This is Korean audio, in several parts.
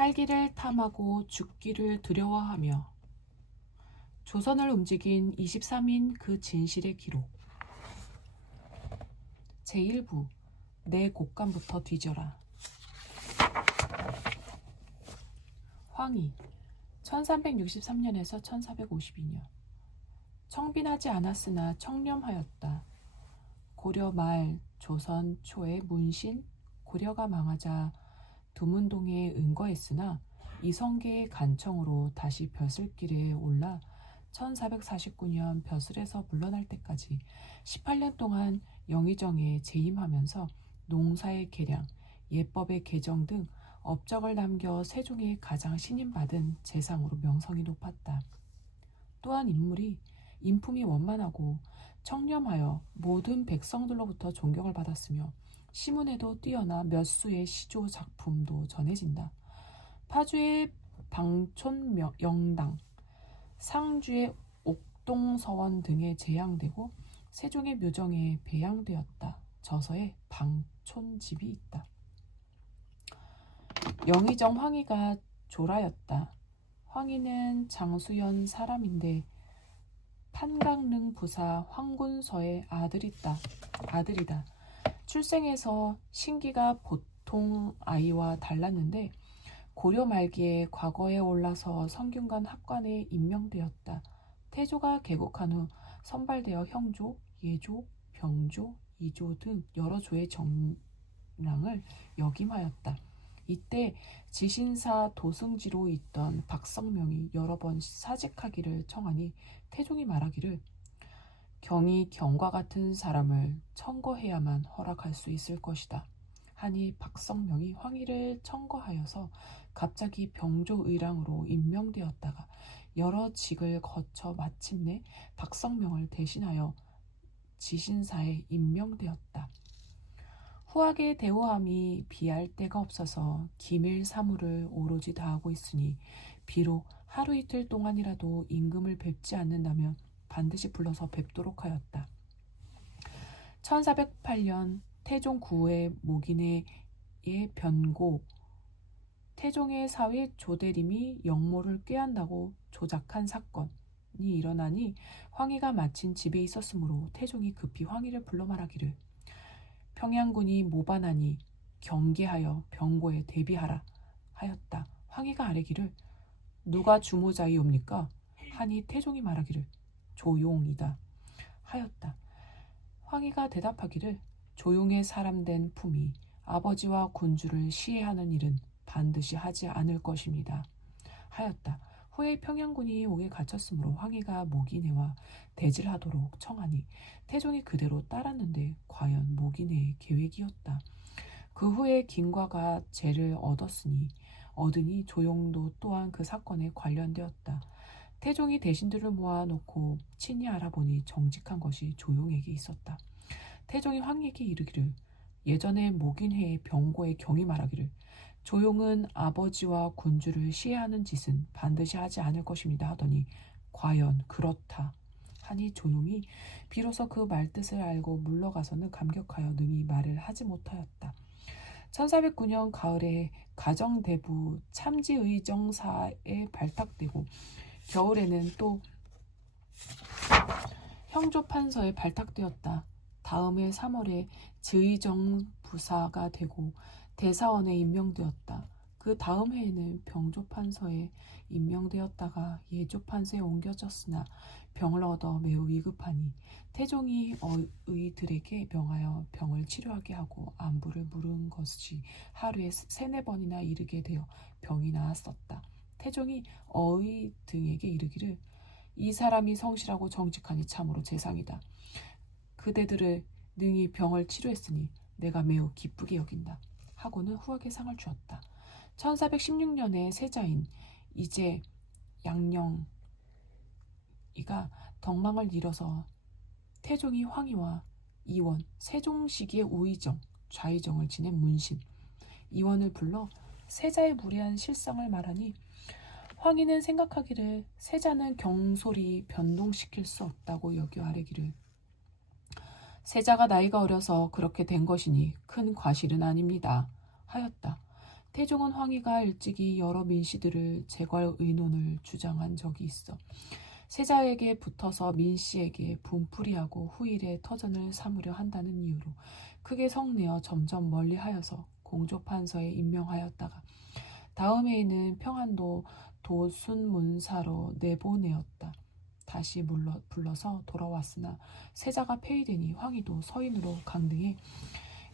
살기를 탐하고 죽기를 두려워하며 조선을 움직인 23인 그 진실의 기록. 제1부 내 곡간부터 뒤져라. 황희 1363년에서 1452년. 청빈하지 않았으나 청렴하였다. 고려 말 조선 초의 문신 고려가 망하자 두문동에 은거했으나 이성계의 간청으로 다시 벼슬길에 올라 1449년 벼슬에서 물러날 때까지 18년 동안 영의정에 재임하면서 농사의 개량, 예법의 개정 등 업적을 남겨 세종의 가장 신임받은 재상으로 명성이 높았다. 또한 인품이 원만하고 청렴하여 모든 백성들로부터 존경을 받았으며 시문에도 뛰어나 몇 수의 시조 작품도 전해진다. 파주의 방촌영당, 상주의 옥동서원 등에 제향되고 세종의 묘정에 배양되었다. 저서에 방촌집이 있다. 영의정 황희가 조라였다. 황희는 장수연 사람인데 판강릉 부사 황군서의 아들이다. 출생해서 신기가 보통 아이와 달랐는데 고려 말기에 과거에 올라서 성균관 학관에 임명되었다. 태조가 개국한 후 선발되어 형조, 예조, 병조, 이조 등 여러 조의 정랑을 역임하였다. 이때 지신사 도승지로 있던 박성명이 여러 번 사직하기를 청하니 태종이 말하기를 경이 경과 같은 사람을 청거해야만 허락할 수 있을 것이다 하니 박성명이 황희를 청거하여서 갑자기 병조의랑으로 임명되었다가 여러 직을 거쳐 마침내 박성명을 대신하여 지신사에 임명되었다. 후하게 대우함이 비할 데가 없어서 기밀 사무를 오로지 다하고 있으니 비록 하루 이틀 동안이라도 임금을 뵙지 않는다면 반드시 불러서 뵙도록 하였다. 1408년 태종 9회 목인의 변고 태종의 사위 조대림이 영모를 꾀한다고 조작한 사건이 일어나니 황희가 마침 집에 있었으므로 태종이 급히 황희를 불러 말하기를 평양군이 모반하니 경계하여 병고에 대비하라 하였다. 황희가 아뢰기를 누가 주모자이옵니까? 하니 태종이 말하기를 조용이다 하였다. 황희가 대답하기를 조용의 사람된 품이 아버지와 군주를 시해하는 일은 반드시 하지 않을 것입니다 하였다. 후에 평양군이 옥에 갇혔으므로 황희가 목인회와 대질하도록 청하니 태종이 그대로 따랐는데 과연 목인회의 계획이었다. 그 후에 김과가 죄를 얻으니 조용도 또한 그 사건에 관련되었다. 태종이 대신들을 모아놓고 친히 알아보니 정직한 것이 조용에게 있었다. 태종이 황희에게 이르기를 예전에 목인회의 병고의 경이 말하기를 조용은 아버지와 군주를 시해하는 짓은 반드시 하지 않을 것입니다 하더니 과연 그렇다 하니 조용이 비로소 그 말뜻을 알고 물러가서는 감격하여 능히 말을 하지 못하였다. 1409년 가을에 가정대부 참지의정사에 발탁되고 겨울에는 또 형조판서에 발탁되었다. 다음해 3월에 지의정부사가 되고 대사원에 임명되었다. 그 다음 해에는 병조판서에 임명되었다가 예조판서에 옮겨졌으나 병을 얻어 매우 위급하니 태종이 의들에게 명하여 병을 치료하게 하고 안부를 물은 것이 하루에 3-4번이나 이르게 되어 병이 나았었다. 태종이 어의 등에게 이르기를 이 사람이 성실하고 정직하니 참으로 재상이다. 그대들을 능히 병을 치료했으니 내가 매우 기쁘게 여긴다 하고는 후하게 상을 주었다. 1416년에 세자인 이제 양령이가 덕망을 잃어서 태종이 황희와 이원, 세종시기의 우의정, 좌의정을 지낸 문신, 이원을 불러 세자의 무례한 실상을 말하니 황희는 생각하기를 세자는 경솔히 변동시킬 수 없다고 여겨 아뢰기를 세자가 나이가 어려서 그렇게 된 것이니 큰 과실은 아닙니다 하였다. 태종은 황희가 일찍이 여러 민씨들을 제거할 의논을 주장한 적이 있어 세자에게 붙어서 민씨에게 분풀이하고 후일에 터전을 삼으려 한다는 이유로 크게 성내어 점점 멀리하여서 공조판서에 임명하였다가 다음 해에는 평안도 도순문사로 내보내었다. 다시 불러서 돌아왔으나 세자가 폐위되니 황희도 서인으로 강등해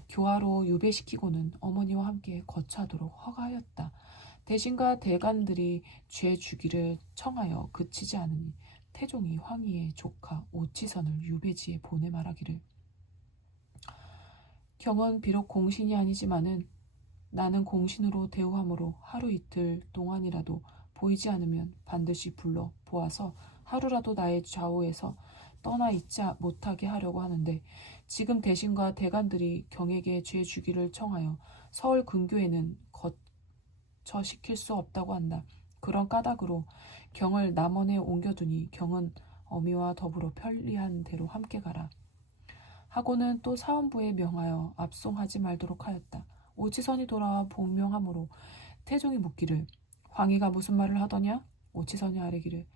교화로 유배시키고는 어머니와 함께 거처하도록 허가하였다. 대신과 대관들이 죄 주기를 청하여 그치지 않으니 태종이 황희의 조카 오치선을 유배지에 보내 말하기를 경은 비록 공신이 아니지만은 나는 공신으로 대우함으로 하루 이틀 동안이라도 보이지 않으면 반드시 불러 보아서 하루라도 나의 좌우에서 떠나 있지 못하게 하려고 하는데 지금 대신과 대관들이 경에게 죄 주기를 청하여 서울 근교에는 거처시킬 수 없다고 한다. 그런 까닭으로 경을 남원에 옮겨두니 경은 어미와 더불어 편리한 대로 함께 가라. 하고는 또 사원부에 명하여 압송하지 말도록 하였다. 오치선이 돌아와 복명하므로 태종이 묻기를 황희가 무슨 말을 하더냐? 오치선이 아뢰기를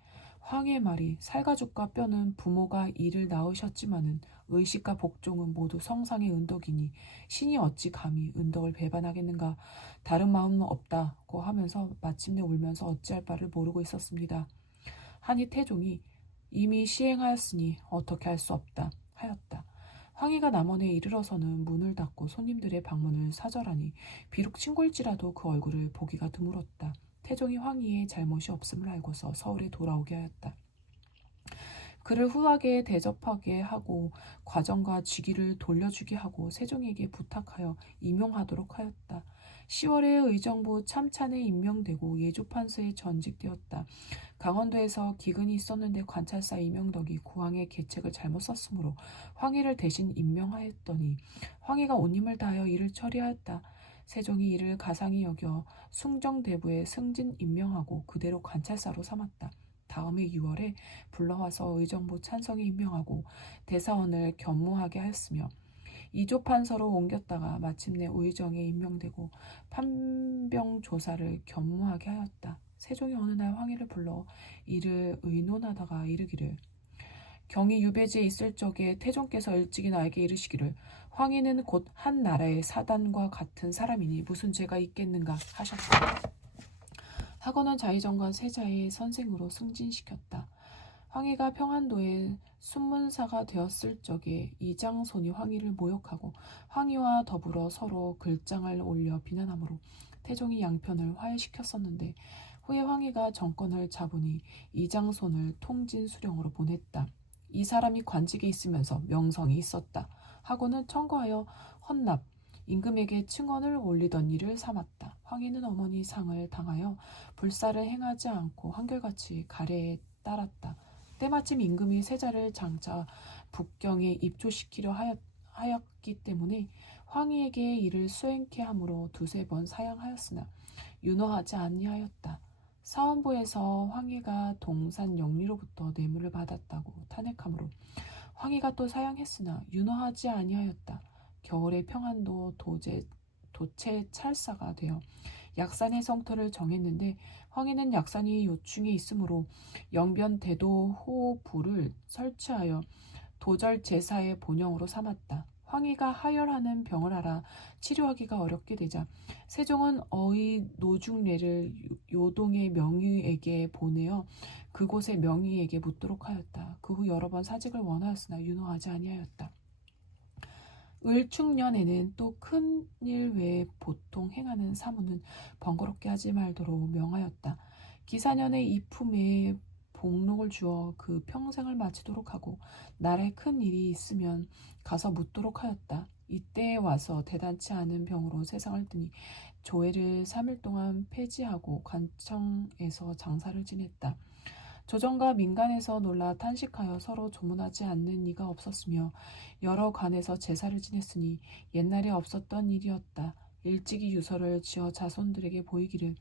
황희의 말이 살가죽과 뼈는 부모가 이를 낳으셨지만은 의식과 복종은 모두 성상의 은덕이니 신이 어찌 감히 은덕을 배반하겠는가. 다른 마음은 없다고 하면서 마침내 울면서 어찌할 바를 모르고 있었습니다. 하니 태종이 이미 시행하였으니 어떻게 할 수 없다 하였다. 황희가 남원에 이르러서는 문을 닫고 손님들의 방문을 사절하니 비록 친골지라도 그 얼굴을 보기가 드물었다. 태종이 황희의 잘못이 없음을 알고서 서울에 돌아오게 하였다. 그를 후하게 대접하게 하고 과정과 직위를 돌려주게 하고 세종에게 부탁하여 임용하도록 하였다. 10월에 의정부 참찬에 임명되고 예조판서에 전직되었다. 강원도에서 기근이 있었는데 관찰사 이명덕이 국왕의 계책을 잘못 썼으므로 황희를 대신 임명하였더니 황희가 온 힘을 다하여 이를 처리하였다. 세종이 이를 가상히 여겨 숭정대부에 승진 임명하고 그대로 관찰사로 삼았다. 다음해 6월에 불러와서 의정부 찬성에 임명하고 대사원을 겸무하게 하였으며 이조판서로 옮겼다가 마침내 의정에 임명되고 판병조사를 겸무하게 하였다. 세종이 어느 날 황희를 불러 이를 의논하다가 이르기를 경이 유배지에 있을 적에 태종께서 일찍이 나에게 이르시기를 황희는 곧 한 나라의 사단과 같은 사람이니 무슨 죄가 있겠는가 하셨다. 하고는 자의정관 세자의 선생으로 승진시켰다. 황희가 평안도에 순문사가 되었을 적에 이장손이 황희를 모욕하고 황희와 더불어 서로 글장을 올려 비난하므로 태종이 양편을 화해시켰었는데 후에 황희가 정권을 잡으니 이장손을 통진수령으로 보냈다. 이 사람이 관직에 있으면서 명성이 있었다. 하고는 청구하여 헌납, 임금에게 층언을 올리던 일을 삼았다. 황희는 어머니 상을 당하여 불사를 행하지 않고 한결같이 가래에 따랐다. 때마침 임금이 세자를 장차 북경에 입조시키려 하였기 때문에 황희에게 이를 수행케 함으로 두세 번 사양하였으나 윤허하지 아니하였다. 사원부에서 황희가 동산 영리로부터 뇌물을 받았다고 탄핵하므로 황희가 또 사양했으나 윤허하지 아니하였다. 겨울에 평안도 도체 찰사가 되어 약산의 성터를 정했는데 황희는 약산이 요충에 있으므로 영변 대도 호부를 설치하여 도절 제사의 본영으로 삼았다. 황희가 하열하는 병을 알아 치료하기가 어렵게 되자 세종은 어의 노중례를 요동의 명의에게 보내어 그곳의 명의에게 묻도록 하였다. 그 후 여러 번 사직을 원하였으나 윤허하지 아니하였다. 을축년에는 또 큰 일 외에 보통 행하는 사무는 번거롭게 하지 말도록 명하였다. 기사년에 이품에 복록을 주어 그 평생을 마치도록 하고 나라에 큰 일이 있으면 가서 묻도록 하였다. 이때에 와서 대단치 않은 병으로 세상을 뜨니 조회를 3일 동안 폐지하고 관청에서 장사를 지냈다. 조정과 민간에서 놀라 탄식하여 서로 조문하지 않는 이가 없었으며 여러 관에서 제사를 지냈으니 옛날에 없었던 일이었다. 일찍이 유서를 지어 자손들에게 보이기를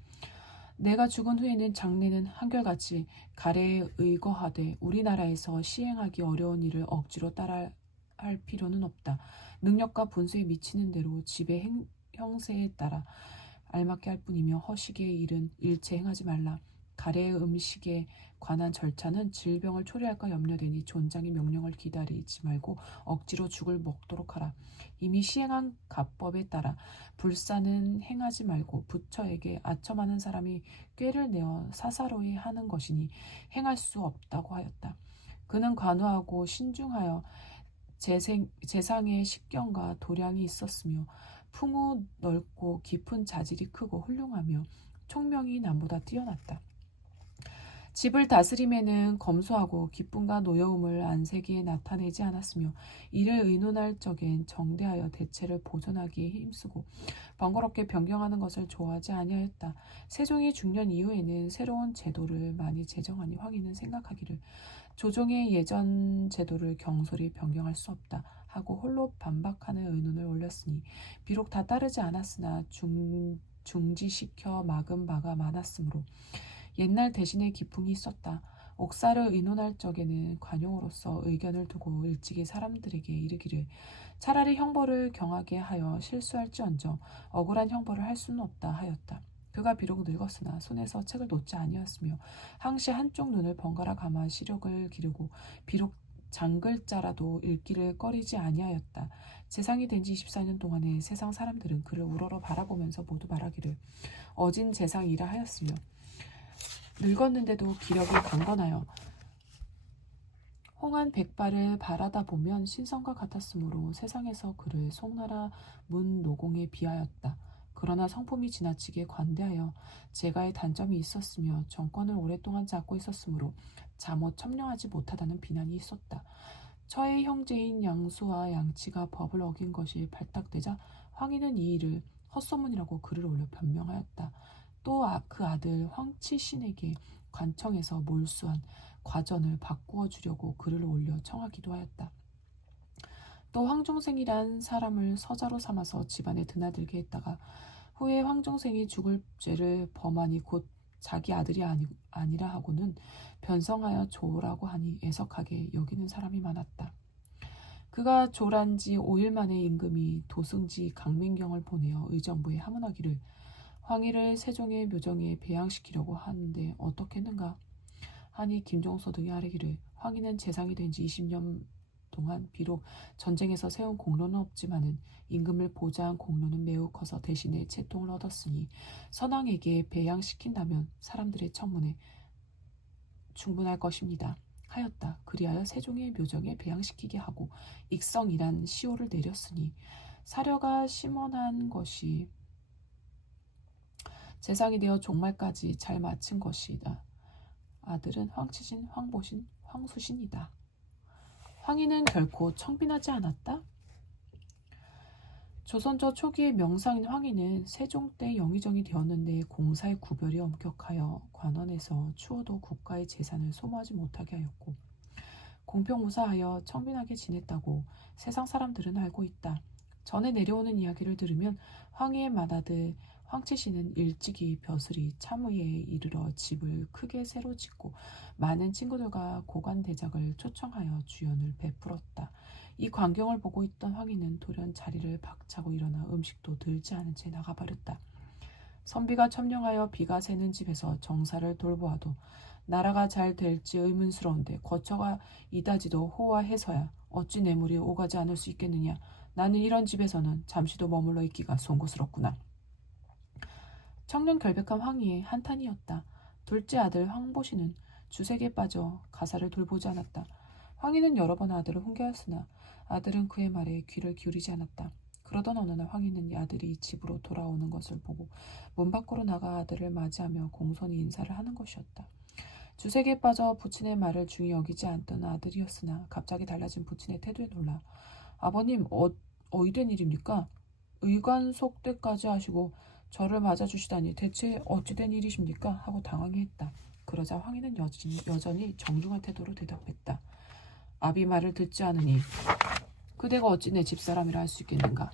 내가 죽은 후에는 장례는 한결같이 가래에 의거하되 우리나라에서 시행하기 어려운 일을 억지로 따라 할 필요는 없다. 능력과 분수에 미치는 대로 집의 형세에 따라 알맞게 할 뿐이며 허식의 일은 일체 행하지 말라. 가래의 음식에 관한 절차는 질병을 초래할까 염려되니 존장의 명령을 기다리지 말고 억지로 죽을 먹도록 하라. 이미 시행한 가법에 따라 불사는 행하지 말고 부처에게 아첨하는 사람이 꾀를 내어 사사로이 하는 것이니 행할 수 없다고 하였다. 그는 관우하고 신중하여 재상의 식견과 도량이 있었으며 풍우 넓고 깊은 자질이 크고 훌륭하며 총명이 남보다 뛰어났다. 집을 다스림에는 검소하고 기쁨과 노여움을 안색이에 나타내지 않았으며 이를 의논할 적엔 정대하여 대체를 보존하기에 힘쓰고 번거롭게 변경하는 것을 좋아하지 아니하였다. 세종이 중년 이후에는 새로운 제도를 많이 제정하니 황희는 생각하기를 조정의 예전 제도를 경솔히 변경할 수 없다 하고 홀로 반박하는 의논을 올렸으니 비록 다 따르지 않았으나 중지시켜 막은 바가 많았으므로 옛날 대신에 기풍이 있었다. 옥사를 의논할 적에는 관용으로서 의견을 두고 일찍이 사람들에게 이르기를 차라리 형벌을 경하게 하여 실수할지언정 억울한 형벌을 할 수는 없다 하였다. 그가 비록 늙었으나 손에서 책을 놓지 아니었으며 항시 한쪽 눈을 번갈아 감아 시력을 기르고 비록 장글자라도 읽기를 꺼리지 아니하였다. 재상이 된 지 24년 동안에 세상 사람들은 그를 우러러 바라보면서 모두 말하기를 어진 재상이라 하였으며 늙었는데도 기력이 강건하여 홍한 백발을 바라다 보면 신성과 같았으므로 세상에서 그를 송나라 문 노공에 비하였다. 그러나 성품이 지나치게 관대하여 재가의 단점이 있었으며 정권을 오랫동안 잡고 있었으므로 잠옷 첨령하지 못하다는 비난이 있었다. 처의 형제인 양수와 양치가 법을 어긴 것이 발탁되자 황희는 이 일을 헛소문이라고 글을 올려 변명하였다. 또 그 아들 황치신에게 관청에서 몰수한 과전을 바꾸어 주려고 글을 올려 청하기도 하였다. 또 황종생이란 사람을 서자로 삼아서 집안에 드나들게 했다가 후에 황종생이 죽을 죄를 범하니 곧 자기 아들이 아니라 하고는 변성하여 조라고 하니 애석하게 여기는 사람이 많았다. 그가 조란 지 5일 만에 임금이 도승지 강민경을 보내어 의정부에 하문하기를 황희를 세종의 묘정에 배양시키려고 하는데 어떻겠는가 하니 김종서 등이 아뢰기를 황희는 재상이 된 지 20년 동안 비록 전쟁에서 세운 공로는 없지만은 임금을 보좌한 공로는 매우 커서 대신에 채통을 얻었으니 선왕에게 배양시킨다면 사람들의 청문에 충분할 것입니다. 하였다. 그리하여 세종의 묘정에 배양시키게 하고 익성이란 시호를 내렸으니 사려가 심원한 것이 재상이 되어 종말까지 잘 마친 것이다. 아들은 황치신, 황보신, 황수신이다. 황희는 결코 청빈하지 않았다. 조선조 초기의 명상인 황희는 세종 때 영의정이 되었는데 공사의 구별이 엄격하여 관원에서 추워도 국가의 재산을 소모하지 못하게 하였고 공평무사하여 청빈하게 지냈다고 세상 사람들은 알고 있다. 전에 내려오는 이야기를 들으면 황희의 맏아들 황치신은 일찍이 벼슬이 참의에 이르러 집을 크게 새로 짓고 많은 친구들과 고관대작을 초청하여 주연을 베풀었다. 이 광경을 보고 있던 황희는 돌연 자리를 박차고 일어나 음식도 들지 않은 채 나가버렸다. 선비가 첨령하여 비가 새는 집에서 정사를 돌보아도 나라가 잘 될지 의문스러운데 거처가 이다지도 호화해서야 어찌 뇌물이 오가지 않을 수 있겠느냐. 나는 이런 집에서는 잠시도 머물러 있기가 송구스럽구나. 청년 결백한 황희의 한탄이었다. 둘째 아들 황보신은 주색에 빠져 가사를 돌보지 않았다. 황희는 여러 번 아들을 훈계하였으나 아들은 그의 말에 귀를 기울이지 않았다. 그러던 어느 날 황희는 아들이 집으로 돌아오는 것을 보고 문 밖으로 나가 아들을 맞이하며 공손히 인사를 하는 것이었다. 주색에 빠져 부친의 말을 중히 여기지 않던 아들이었으나 갑자기 달라진 부친의 태도에 놀라 아버님 어이된 일입니까? 의관속 때까지 하시고 저를 맞아주시다니 대체 어찌된 일이십니까? 하고 당황했다. 그러자 황희는 여전히 정중한 태도로 대답했다. 아비 말을 듣지 않으니 그대가 어찌 내 집사람이라 할 수 있겠는가?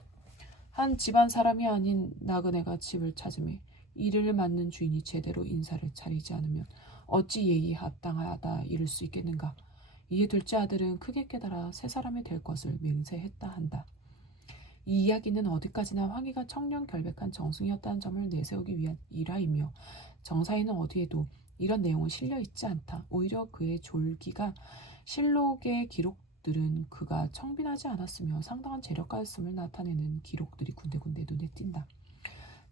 한 집안 사람이 아닌 나그네가 집을 찾음에 이를 맡는 주인이 제대로 인사를 차리지 않으면 어찌 예의 합당하다 이를 수 있겠는가? 이에 둘째 아들은 크게 깨달아 새 사람이 될 것을 맹세했다 한다. 이 이야기는 어디까지나 황희가 청렴결백한 정승이었다는 점을 내세우기 위한 일화이며 정사에는 어디에도 이런 내용은 실려있지 않다. 오히려 그의 졸기가 실록의 기록들은 그가 청빈하지 않았으며 상당한 재력가였음을 나타내는 기록들이 군데군데 눈에 띈다.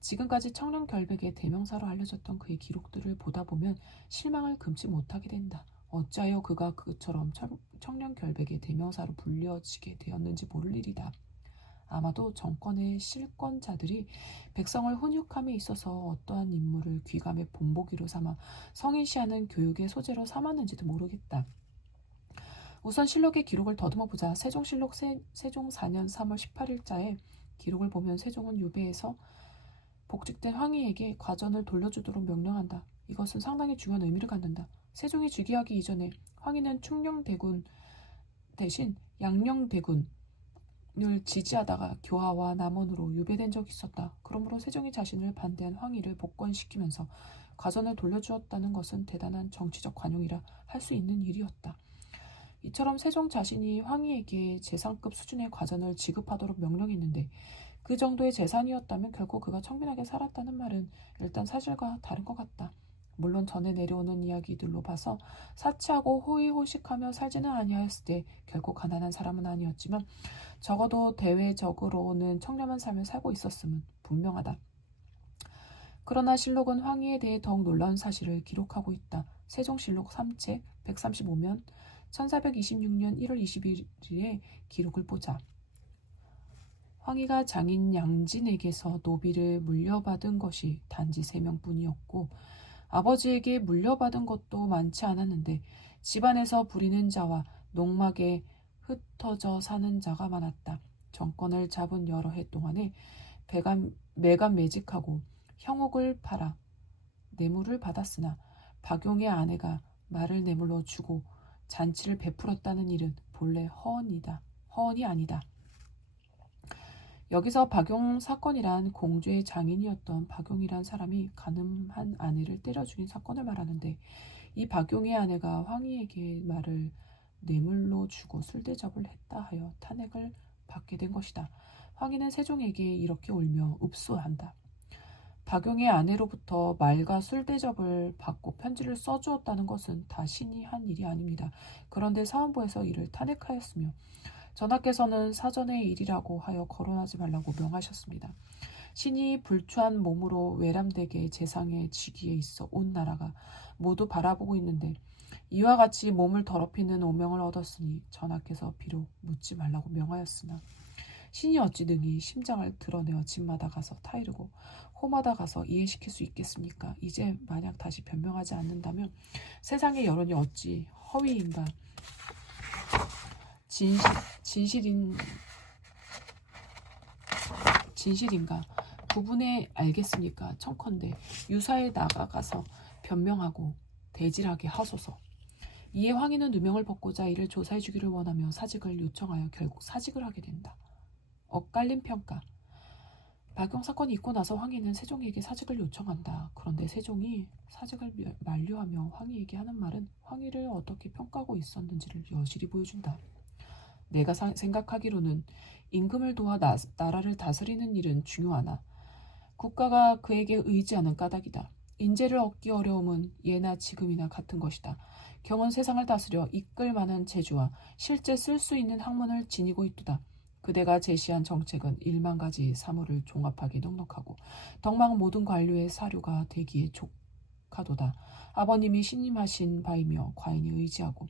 지금까지 청렴결백의 대명사로 알려졌던 그의 기록들을 보다 보면 실망을 금치 못하게 된다. 어찌하여 그가 그처럼 청렴결백의 대명사로 불려지게 되었는지 모를 일이다. 아마도 정권의 실권자들이 백성을 훈육함에 있어서 어떠한 임무를 귀감의 본보기로 삼아 성인시하는 교육의 소재로 삼았는지도 모르겠다. 우선 실록의 기록을 더듬어 보자. 세종실록 세종 4년 3월 18일자에 기록을 보면 세종은 유배에서 복직된 황희에게 과전을 돌려주도록 명령한다. 이것은 상당히 중요한 의미를 갖는다. 세종이 즉위하기 이전에 황희는 충녕대군 대신 양녕대군을 지지하다가 교화와 남원으로 유배된 적이 있었다. 그러므로 세종이 자신을 반대한 황희를 복권시키면서 과전을 돌려주었다는 것은 대단한 정치적 관용이라 할 수 있는 일이었다. 이처럼 세종 자신이 황희에게 재상급 수준의 과전을 지급하도록 명령했는데 그 정도의 재산이었다면 결코 그가 청빈하게 살았다는 말은 일단 사실과 다른 것 같다. 물론 전에 내려오는 이야기들로 봐서 사치하고 호의호식하며 살지는 아니하였을 때 결코 가난한 사람은 아니었지만 적어도 대외적으로는 청렴한 삶을 살고 있었음은 분명하다. 그러나 실록은 황희에 대해 더욱 놀라운 사실을 기록하고 있다. 세종실록 3체 135면 1426년 1월 21일의 기록을 보자. 황희가 장인 양진에게서 노비를 물려받은 것이 단지 3명뿐이었고 아버지에게 물려받은 것도 많지 않았는데 집안에서 부리는 자와 농막에 흩어져 사는 자가 많았다. 정권을 잡은 여러 해 동안에 매간매직하고 형옥을 팔아 뇌물을 받았으나 박용의 아내가 말을 뇌물로 주고 잔치를 베풀었다는 일은 본래 허언이 아니다. 여기서 박용 사건이란 공주의 장인이었던 박용이란 사람이 가늠한 아내를 때려 죽인 사건을 말하는데 이 박용의 아내가 황희에게 말을 뇌물로 주고 술대접을 했다 하여 탄핵을 받게 된 것이다. 황희는 세종에게 이렇게 울며 읍소한다. 박용의 아내로부터 말과 술대접을 받고 편지를 써주었다는 것은 다 신이 한 일이 아닙니다. 그런데 사헌부에서 이를 탄핵하였으며 전하께서는 사전의 일이라고 하여 거론하지 말라고 명하셨습니다. 신이 불추한 몸으로 외람되게 재상에 지기에 있어 온 나라가 모두 바라보고 있는데 이와 같이 몸을 더럽히는 오명을 얻었으니 전하께서 비록 묻지 말라고 명하였으나 신이 어찌 능히 심장을 드러내어 집마다 가서 타이르고 호마다 가서 이해시킬 수 있겠습니까? 이제 만약 다시 변명하지 않는다면 세상의 여론이 어찌 허위인가 진실인가 구분해 알겠습니까? 청컨대 유사에 나가가서 변명하고 대질하게 하소서. 이에 황희는 누명을 벗고자 이를 조사해 주기를 원하며 사직을 요청하여 결국 사직을 하게 된다. 엇갈린 평가. 박용 사건이 있고 나서 황희는 세종에게 사직을 요청한다. 그런데 세종이 사직을 만류하며 황희에게 하는 말은 황희를 어떻게 평가하고 있었는지를 여실히 보여준다. 내가 생각하기로는 임금을 도와 나라를 다스리는 일은 중요하나 국가가 그에게 의지하는 까닭이다. 인재를 얻기 어려움은 예나 지금이나 같은 것이다. 경은 세상을 다스려 이끌 만한 재주와 실제 쓸 수 있는 학문을 지니고 있도다. 그대가 제시한 정책은 1만 가지 사물을 종합하기 넉넉하고 덕망 모든 관료의 사료가 되기에 족하도다. 아버님이 신임하신 바이며 과인이 의지하고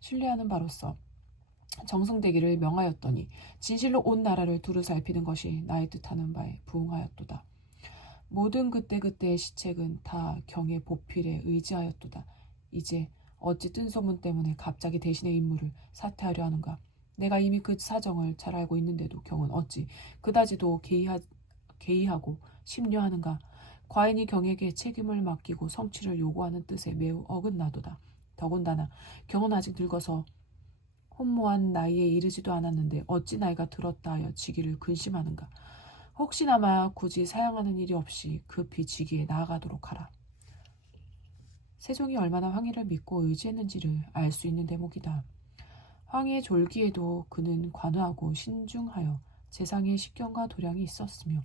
신뢰하는 바로서 정승되기를 명하였더니 진실로 온 나라를 두루 살피는 것이 나의 뜻하는 바에 부응하였도다. 모든 그때그때의 시책은 다 경의 보필에 의지하였도다. 이제 어찌 뜬소문 때문에 갑자기 대신의 임무를 사퇴하려 하는가. 내가 이미 그 사정을 잘 알고 있는데도 경은 어찌 그다지도 개의하고 심려하는가. 과인이 경에게 책임을 맡기고 성취를 요구하는 뜻에 매우 어긋나도다. 더군다나 경은 아직 늙어서 혼모한 나이에 이르지도 않았는데 어찌 나이가 들었다 하여 지기를 근심하는가. 혹시나마 굳이 사양하는 일이 없이 급히 지기에 나아가도록 하라. 세종이 얼마나 황희를 믿고 의지했는지를 알 수 있는 대목이다. 황희의 졸기에도 그는 관우하고 신중하여 재상에 식견과 도량이 있었으며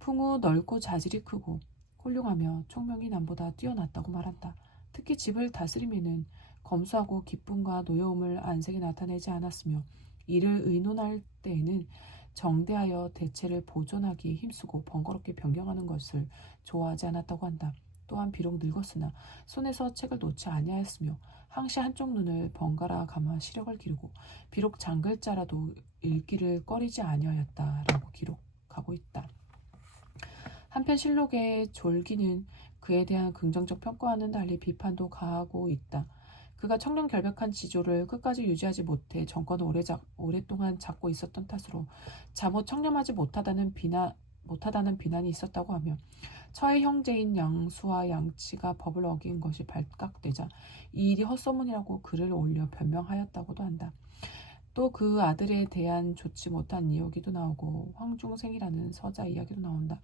풍우 넓고 자질이 크고 훌륭하며 총명이 남보다 뛰어났다고 말한다. 특히 집을 다스림에는 검소하고 기쁨과 노여움을 안색에 나타내지 않았으며 이를 의논할 때에는 정대하여 대체를 보존하기에 힘쓰고 번거롭게 변경하는 것을 좋아하지 않았다고 한다. 또한 비록 늙었으나 손에서 책을 놓지 아니하였으며 항시 한쪽 눈을 번갈아 감아 시력을 기르고 비록 장글자라도 읽기를 꺼리지 아니하였다라고 기록하고 있다. 한편 실록의 졸기는 그에 대한 긍정적 평가와는 달리 비판도 가하고 있다. 그가 청렴 결백한 지조를 끝까지 유지하지 못해 정권을 오랫동안 잡고 있었던 탓으로 잠옷 청렴하지 못하다는 비난이 있었다고 하며 처의 형제인 양수와 양치가 법을 어긴 것이 발각되자 이 일이 헛소문이라고 글을 올려 변명하였다고도 한다. 또 그 아들에 대한 좋지 못한 이야기도 나오고 황중생이라는 서자 이야기도 나온다.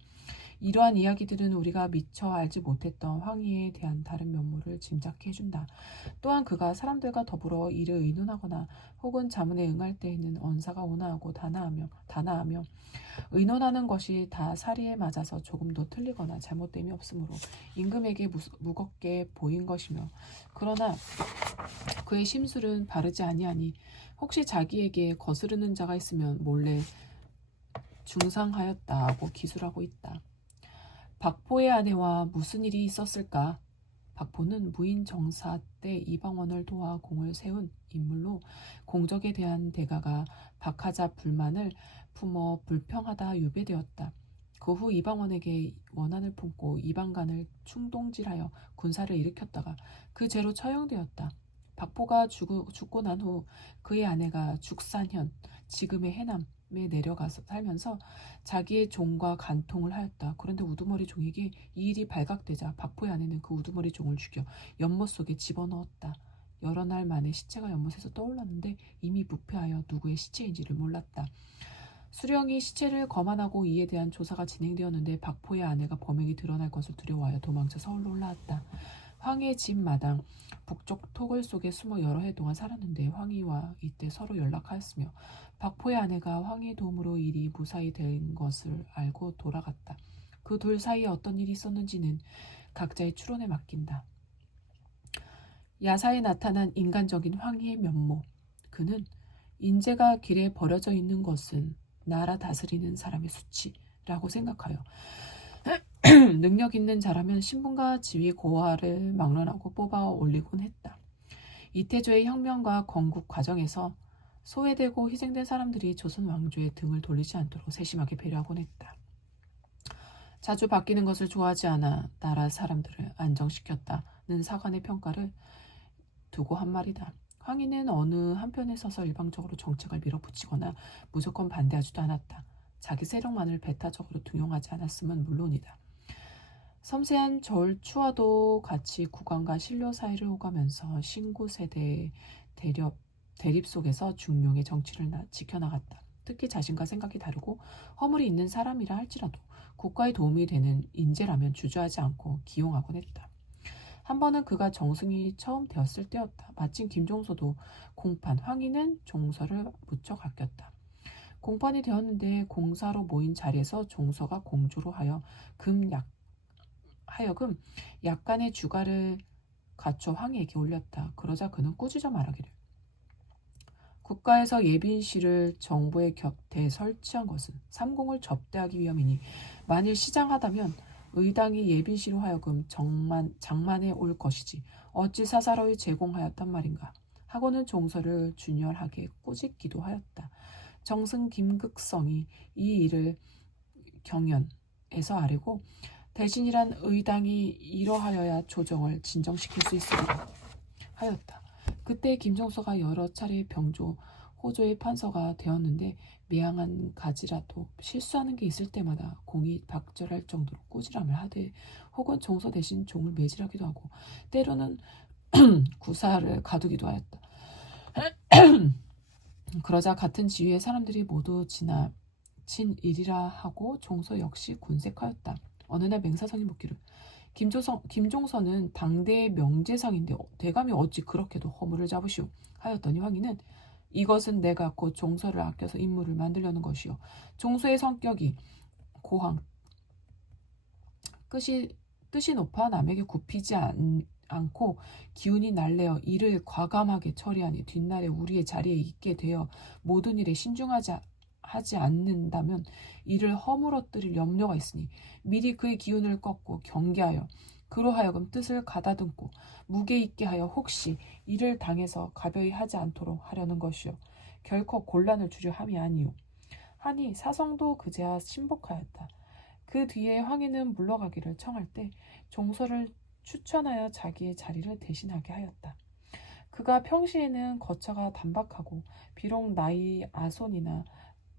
이러한 이야기들은 우리가 미처 알지 못했던 황희에 대한 다른 면모를 짐작해준다. 또한 그가 사람들과 더불어 이를 의논하거나 혹은 자문에 응할 때에는 언사가 온화하고 단아하며 의논하는 것이 다 사리에 맞아서 조금도 틀리거나 잘못됨이 없으므로 임금에게 무겁게 보인 것이며 그러나 그의 심술은 바르지 아니하니 혹시 자기에게 거스르는 자가 있으면 몰래 중상하였다고 기술하고 있다. 박포의 아내와 무슨 일이 있었을까? 박포는 무인 정사 때 이방원을 도와 공을 세운 인물로 공적에 대한 대가가 박하자 불만을 품어 불평하다 유배되었다. 그 후 이방원에게 원한을 품고 이방간을 충동질하여 군사를 일으켰다가 그 죄로 처형되었다. 박포가 죽고 난 후 그의 아내가 죽산현, 지금의 해남에 내려가서 살면서 자기의 종과 간통을 하였다. 그런데 우두머리 종에게 이 일이 발각되자 박포의 아내는 그 우두머리 종을 죽여 연못 속에 집어넣었다. 여러 날 만에 시체가 연못에서 떠올랐는데 이미 부패하여 누구의 시체인지를 몰랐다. 수령이 시체를 거만하고 이에 대한 조사가 진행되었는데 박포의 아내가 범행이 드러날 것을 두려워하여 도망쳐 서울로 올라왔다. 황희의 집 마당 북쪽 토굴 속에 숨어 여러 해 동안 살았는데 황희와 이때 서로 연락하였으며 박포의 아내가 황희의 도움으로 일이 무사히 된 것을 알고 돌아갔다. 그 둘 사이에 어떤 일이 있었는지는 각자의 추론에 맡긴다. 야사에 나타난 인간적인 황희의 면모. 그는 인재가 길에 버려져 있는 것은 나라 다스리는 사람의 수치라고 생각하여 능력 있는 자라면 신분과 지위 고하를 막론하고 뽑아 올리곤 했다. 이태조의 혁명과 건국 과정에서 소외되고 희생된 사람들이 조선 왕조의 등을 돌리지 않도록 세심하게 배려하곤 했다. 자주 바뀌는 것을 좋아하지 않아 나라 사람들을 안정시켰다는 사관의 평가를 두고 한 말이다. 황희는 어느 한편에 서서 일방적으로 정책을 밀어붙이거나 무조건 반대하지도 않았다. 자기 세력만을 배타적으로 등용하지 않았음은 물론이다. 섬세한 절추와도 같이 국왕과 신료 사이를 오가면서 신구세대의 대립 속에서 중용의 정치를 지켜나갔다. 특히 자신과 생각이 다르고 허물이 있는 사람이라 할지라도 국가에 도움이 되는 인재라면 주저하지 않고 기용하곤 했다. 한 번은 그가 정승이 처음 되었을 때였다. 마침 김종서도 공판, 황희는 종서를 무척 아꼈다. 공판이 되었는데 공사로 모인 자리에서 종서가 공조로 하여금 약간의 주가를 갖춰 황희에게 올렸다. 그러자 그는 꾸짖어 말하기를 국가에서 예빈시를 정부의 곁에 설치한 것은 삼공을 접대하기 위함이니 만일 시장하다면 의당이 예빈시로 하여금 장만에 올 것이지 어찌 사사로이 제공하였단 말인가 하고는 종서를 준열하게 꾸짖기도 하였다. 정승 김극성이 이 일을 경연에서 아뢰고 대신이란 의당이 이러하여야 조정을 진정시킬 수 있으리라 하였다. 그때 김종서가 여러 차례 병조, 호조의 판서가 되었는데 매양한 가지라도 실수하는 게 있을 때마다 공이 박절할 정도로 꾸지람을 하되 혹은 종서 대신 종을 매질하기도 하고 때로는 구사를 가두기도 하였다. 그러자 같은 지위의 사람들이 모두 지나친 일이라 하고 종서 역시 군색하였다. 어느 날 맹사성이 묻기를 김종서는 당대의 명재상인데 대감이 어찌 그렇게도 허물을 잡으시오 하였더니 황희는 이것은 내가 곧 종서를 아껴서 인물을 만들려는 것이요. 종서의 성격이 고황, 뜻이 높아 남에게 굽히지 않고 기운이 날래어 일을 과감하게 처리하니 뒷날에 우리의 자리에 있게 되어 모든 일에 하지 않는다면 이를 허물어뜨릴 염려가 있으니 미리 그의 기운을 꺾고 경계하여 그로 하여금 뜻을 가다듬고 무게 있게 하여 혹시 이를 당해서 가벼이 하지 않도록 하려는 것이요 결코 곤란을 주려 함이 아니요 하니 사성도 그제야 신복하였다. 그 뒤에 황희는 물러가기를 청할 때 종서를 추천하여 자기의 자리를 대신하게 하였다. 그가 평시에는 거처가 단박하고 비록 나이 아손이나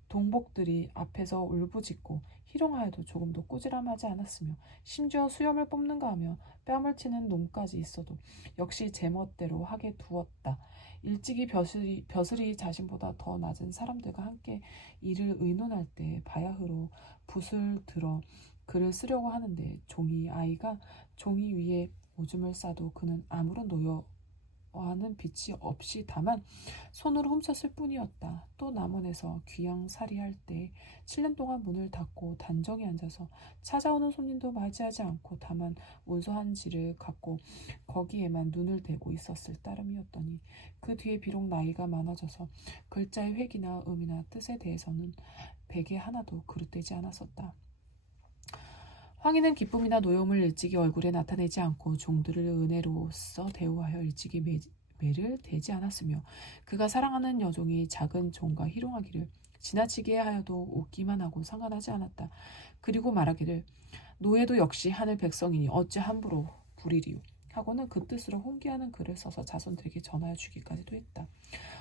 동복들이 앞에서 울부짖고 희롱하여도 조금도 꾸지람하지 않았으며 심지어 수염을 뽑는가 하며 뺨을 치는 놈까지 있어도 역시 제멋대로 하게 두었다. 일찍이 벼슬이 자신보다 더 낮은 사람들과 함께 일을 의논할 때 바야흐로 붓을 들어 글을 쓰려고 하는데 종이 위에 오줌을 싸도 그는 아무런 노여워하는 빛이 없이 다만 손으로 훔쳤을 뿐이었다. 또 남원에서 귀양살이할 때 7년 동안 문을 닫고 단정히 앉아서 찾아오는 손님도 맞이하지 않고 다만 문서 한 지를 갖고 거기에만 눈을 대고 있었을 따름이었더니 그 뒤에 비록 나이가 많아져서 글자의 획이나 음이나 뜻에 대해서는 베개 하나도 그릇되지 않았었다. 황희는 기쁨이나 노여움을 일찍이 얼굴에 나타내지 않고 종들을 은혜로써 대우하여 일찍이 매를 대지 않았으며 그가 사랑하는 여종이 작은 종과 희롱하기를 지나치게 하여도 웃기만 하고 상관하지 않았다. 그리고 말하기를 노예도 역시 하늘 백성이니 어찌 함부로 부리리요 하고는 그 뜻으로 홍기하는 글을 써서 자손들에게 전하여 주기까지도 했다.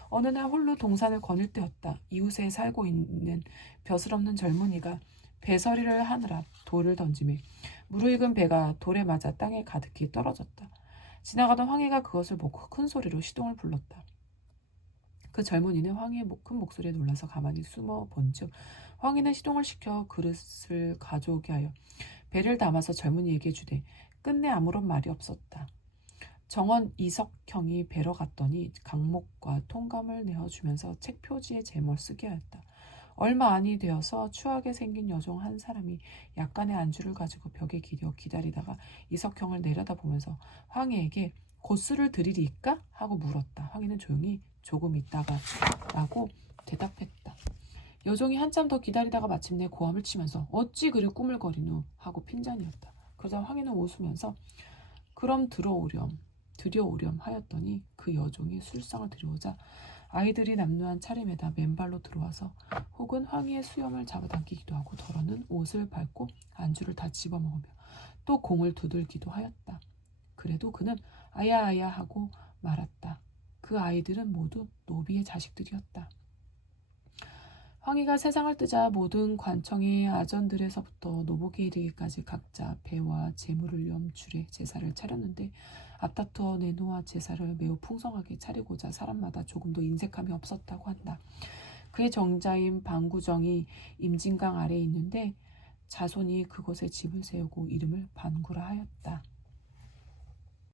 어느 날 홀로 동산을 거닐 때였다. 이웃에 살고 있는 벼슬 없는 젊은이가 배서리를 하느라 돌을 던지매 무르익은 배가 돌에 맞아 땅에 가득히 떨어졌다. 지나가던 황희가 그것을 보고 큰 소리로 시동을 불렀다. 그 젊은이는 황희의 큰 목소리에 놀라서 가만히 숨어 본즉 황희는 시동을 시켜 그릇을 가져오게 하여 배를 담아서 젊은이에게 주되 끝내 아무런 말이 없었다. 정원 이석형이 배러 갔더니 강목과 통감을 내어주면서 책 표지에 제목을 쓰게 하였다. 얼마 안이 되어서 추하게 생긴 여종 한 사람이 약간의 안주를 가지고 벽에 기려 기다리다가 이석형을 내려다보면서 황희에게 고수를 드리리까? 하고 물었다. 황희는 조용히 조금 있다가 라고 대답했다. 여종이 한참 더 기다리다가 마침내 고함을 치면서 어찌 그리 꾸물거리누 하고 핀잔이었다. 그러자 황희는 웃으면서 그럼 들여오렴 하였더니 그 여종이 술상을 들여오자 아이들이 남루한 차림에다 맨발로 들어와서 혹은 황희의 수염을 잡아당기기도 하고 더러는 옷을 밟고 안주를 다 집어먹으며 또 공을 두들기도 하였다. 그래도 그는 아야아야 하고 말았다. 그 아이들은 모두 노비의 자식들이었다. 황희가 세상을 뜨자 모든 관청의 아전들에서부터 노복에 이르기까지 각자 배와 재물을 염출해 제사를 차렸는데 앞다투어 내놓아 제사를 매우 풍성하게 차리고자 사람마다 조금도 인색함이 없었다고 한다. 그의 정자인 방구정이 임진강 아래에 있는데 자손이 그곳에 집을 세우고 이름을 반구라 하였다.